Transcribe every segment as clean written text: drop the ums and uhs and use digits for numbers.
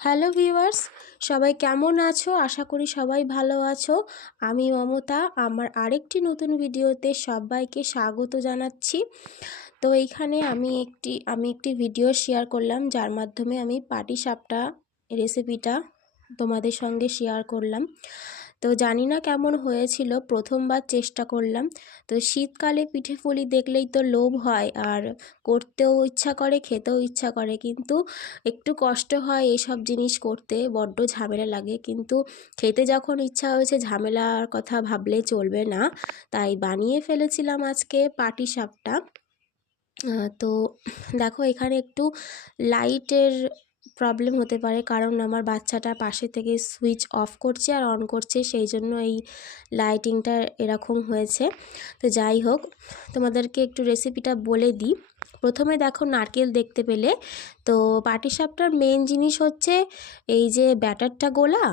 Hello viewers, সবাই কেমন আছো? আশা করি সবাই ভালো আছো। আমি মমতা, আমার আরেকটি নতুন ভিডিওতে সবাইকে স্বাগত জানাচ্ছি। তো এইখানে আমি একটি ভিডিও শেয়ার করলাম, যার মাধ্যমে আমি পাটিসাপটা রেসিপিটা তোমাদের সঙ্গে শেয়ার করলাম। তো জানি না কেমন হয়েছিল, প্রথমবার চেষ্টা করলাম। তো শীতকালে পিঠে পুলি দেখলেই তো লোভ হয়, আর করতেও ইচ্ছা করে, খেতেও ইচ্ছা করে, কিন্তু একটু কষ্ট হয় এইসব জিনিস করতে, বড্ড ঝামেলা লাগে। কিন্তু খেতে যখন ইচ্ছা হয়েছে, ঝামেলার কথা ভাবলে চলবে না, তাই বানিয়ে ফেলেছিলাম আজকে পাটিসাপটা। তো দেখো, এখানে একটু লাইটের প্রবলেম হতে পারে, কারণ আমার বাচ্চাটা পাশে থেকে সুইচ অফ করছে আর অন করছে, সেই জন্য এই লাইটিংটা এরকম হয়েছে। তো যাই হোক, তোমাদেরকে একটু রেসিপিটা বলে দিই। প্রথমে দেখো, নারকেল দেখতে পেলে। তো পাটিসাপটার মেন জিনিস হচ্ছে এই যে ব্যাটারটা গোলা,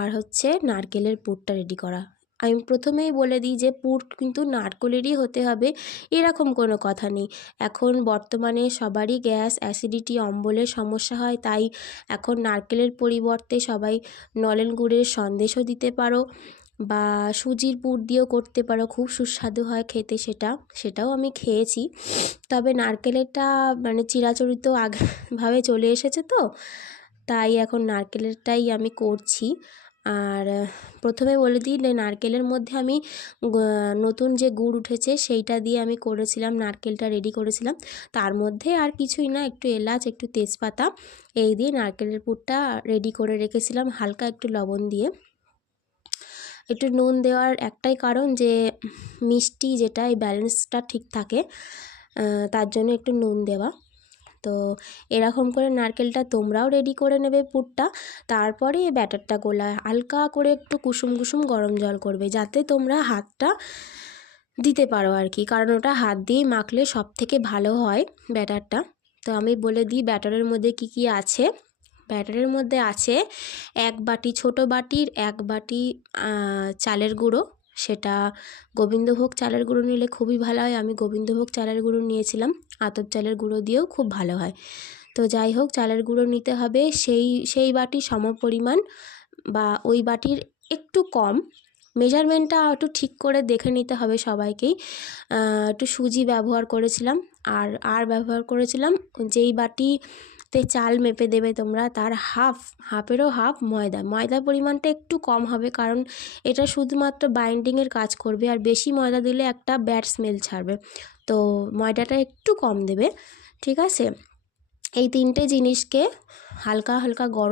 আর হচ্ছে নারকেলের পুরটা রেডি করা। আমি প্রথমেই বলে দিই যে পুর কিন্তু নারকেলেরই হতে হবে, এরকম কোনো কথা নেই। এখন বর্তমানে সবারই গ্যাস, অ্যাসিডিটি, অম্বলের সমস্যা হয়, তাই এখন নারকেলের পরিবর্তে সবাই নলেন গুড়ের সন্দেশও দিতে পারো, বা সুজির পুর দিয়েও করতে পারো, খুব সুস্বাদু হয় খেতে। সেটাও আমি খেয়েছি। তবে নারকেলেরটা মানে চিরাচরিত আগেভাবে চলে এসেছে, তো তাই এখন নারকেলেরটাই আমি করছি। আর প্রথমে বলে দিই, নারকেলের মধ্যে আমি নতুন যে গুড় উঠেছে সেইটা দিয়ে আমি করেছিলাম, নারকেলটা রেডি করেছিলাম। তার মধ্যে আর কিছুই না, একটু এলাচ, একটু তেজপাতা, এই দিয়ে নারকেলের পুরটা রেডি করে রেখেছিলাম, হালকা একটু লবণ দিয়ে। একটু নুন দেওয়ার একটাই কারণ, যে মিষ্টি যেটা, এই ব্যালেন্সটা ঠিক থাকে, তার জন্য একটু নুন দেওয়া। তো এরকম করে নারকেলটা তোমরাও রেডি করে নেবে পুরটা। তারপরে এই ব্যাটারটা গোলায় হালকা করে একটু কুসুম কুসুম গরম জল করবে, যাতে তোমরা হাতটা দিতে পারো আর কি, কারণ ওটা হাত দিয়েই মাখলে সব থেকে ভালো হয় ব্যাটারটা। তো আমি বলে দিই ব্যাটারের মধ্যে কি কি আছে। ব্যাটারের মধ্যে আছে 1 বাটি, ছোটো বাটির 1 বাটি চালের গুঁড়ো। সেটা গোবিন্দভোগ চালের গুঁড়ো নিলে খুবই ভালো হয়, আমি গোবিন্দভোগ চালের গুঁড়ো নিয়েছিলাম। আতপ চালের গুঁড়ো দিয়েও খুব ভালো হয়। তো যাই হোক, চালের গুঁড়ো নিতে হবে সেই বাটির সমপরিমাণ, বা ওই বাটির একটু কম। মেজারমেন্টটা একটু ঠিক করে দেখে নিতে হবে সবাইকেই। একটু সুজি ব্যবহার করেছিলাম, আর ব্যবহার করেছিলাম যেই বাটিতে চাল মেপে দেবে তোমরা, তার হাফেরও হাফ ময়দার পরিমাণটা একটু কম হবে, কারণ এটা শুধুমাত্র বাইন্ডিংয়ের কাজ করবে, আর বেশি ময়দা দিলে একটা ব্যাড স্মেল ছাড়বে। তো ময়দাটা একটু কম দেবে, ঠিক আছে? এই 3টে জিনিসকে হালকা হালকা গরম